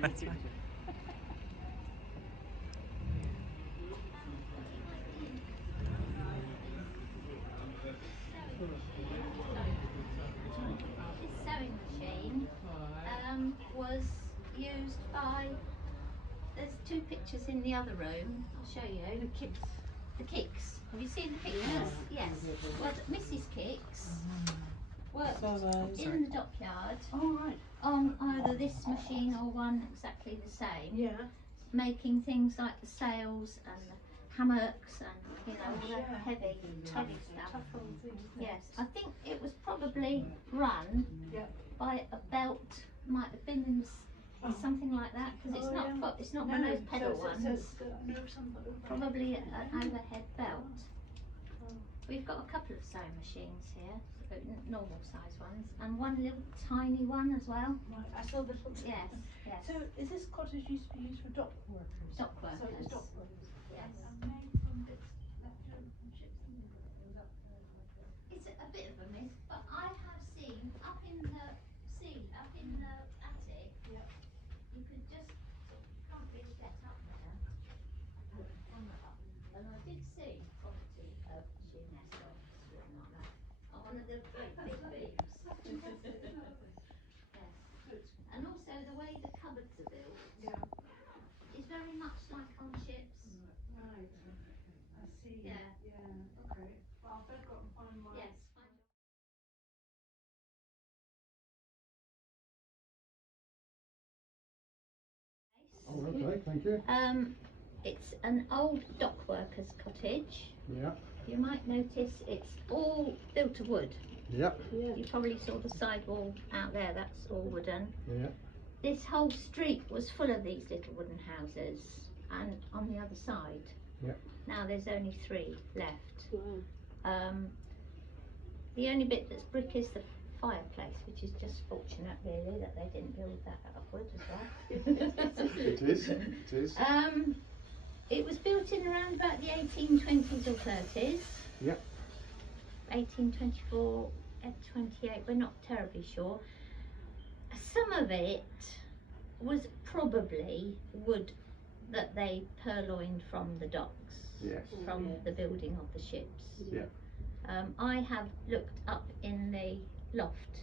That's right. This sewing machine was used by, there's two pictures in the other room, I'll show you. The Kicks. Have you seen the pictures? Yes. Well, Mrs. Kicks worked in the dockyard on either this machine or one exactly the same, making things like the sails and the hammocks and all the heavy stuff. Yes, I think it was probably run by a belt, might have been in something like that, because it's not one of those pedal ones. Probably an overhead belt. We've got a couple of sewing machines here, normal size ones, and one little tiny one as well. Right, I saw the little. Yes, yes. So is this cottage used to be used for dock workers? Dock workers. So it's dock workers. Yes. And made from bits left over from ships and things like that. It's a bit of a myth, but I have seen up in the attic, you could just, can't really get up there, put the camera up, and I did see property of Sheerness written on that, on one of the great big beams. Yes. And also the way the cupboards are built is very much like on ships. Right. I see. Yeah. Yeah. Okay. Well, I'll better go and find my. Yes. Oh, okay, thank you. It's an old dock worker's cottage. Yeah. You might notice it's all built of wood. Yeah. You probably saw the side wall out there, that's all wooden. Yeah. This whole street was full of these little wooden houses, and on the other side, now there's only 3 left. The only bit that's brick is the fireplace, which is just fortunate really that they didn't build that out of wood as well. It is, it is. It was built in around about the 1820s or 30s. Yeah. 1824, 28, we're not terribly sure. Some of it was probably wood that they purloined from the docks, from the building of the ships. Yeah. I have looked up in the loft,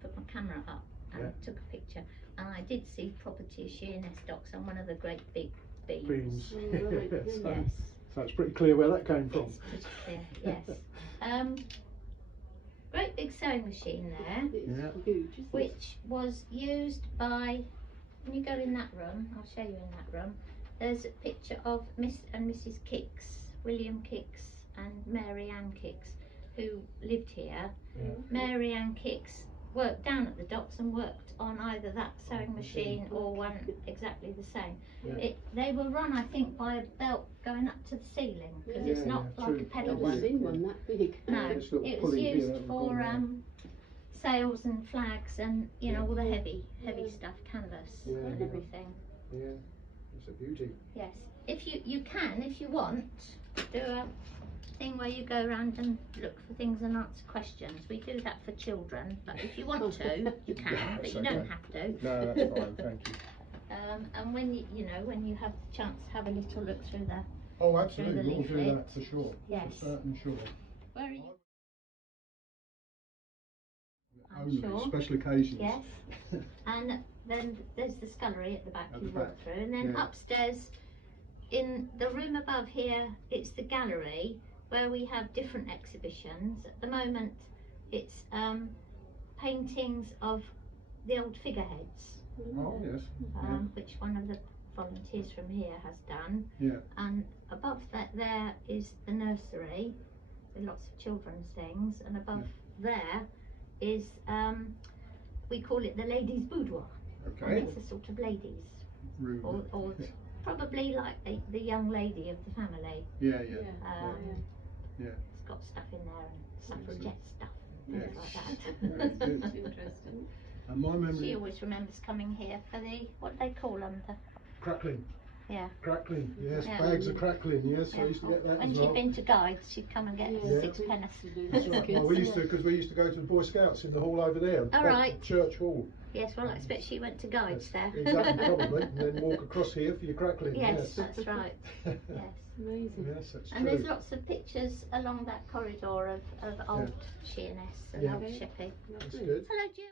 put my camera up and took a picture, and I did see property of Sheerness docks on one of the great big beams. Yes. So it's pretty clear where that came from. It's pretty clear, yes. Great big sewing machine there, which was used by, when you go in that room, I'll show you in that room, there's a picture of Miss and Mrs. Kicks, William Kicks and Mary Ann Kicks, who lived here. Mary Ann Kicks worked down at the docks and worked on either that sewing machine or one exactly the same. They were run, I think, by a belt going up to the ceiling, because it's not like a pedal one. That big. No, it was used for sails and flags and all the heavy stuff, canvas and everything. Yeah, it's a beauty. Yes, if you want, do a thing where you go around and look for things and answer questions. We do that for children, but if you want to, you can, but you don't have to. No, that's fine, thank you. And when you have the chance to have a little look through the Oh, absolutely, through the we'll do leaflet. that for sure. Yes. For certain, sure. Where are you? Only sure. special occasions. Yes. And then there's the scullery at the back you walk through, and then upstairs in the room above here, it's the gallery where we have different exhibitions. At the moment it's paintings of the old figureheads, Oh, yes. which one of the volunteers from here has done. Yeah. And above that there is the nursery with lots of children's things, and above there is we call it the ladies' boudoir. Okay. And it's a sort of ladies Room. or probably like the young lady of the family. Yeah. It's got stuff in there and suffragette stuff and things like Very that. good. Interesting. And my memory. She always remembers coming here for the, what do they call them, the Crackling. Yeah. Crackling, yes, Yeah. bags of crackling, yes, I used to get that When as she'd well. been to guides, she'd come and get Yeah. sixpence. That's right. Well, we used to, because we used to go to the Boy Scouts in the hall over there. All right. Church Hall. Yes, well, I expect she went to guides there. Exactly, probably. And then walk across here for your crackling. Yes, that's right. Yes. Amazing. Yes, that's And true. there's lots of pictures along that corridor of old Sheerness and Yeah. old Shippy. That's Lovely. good. Hello, Jill.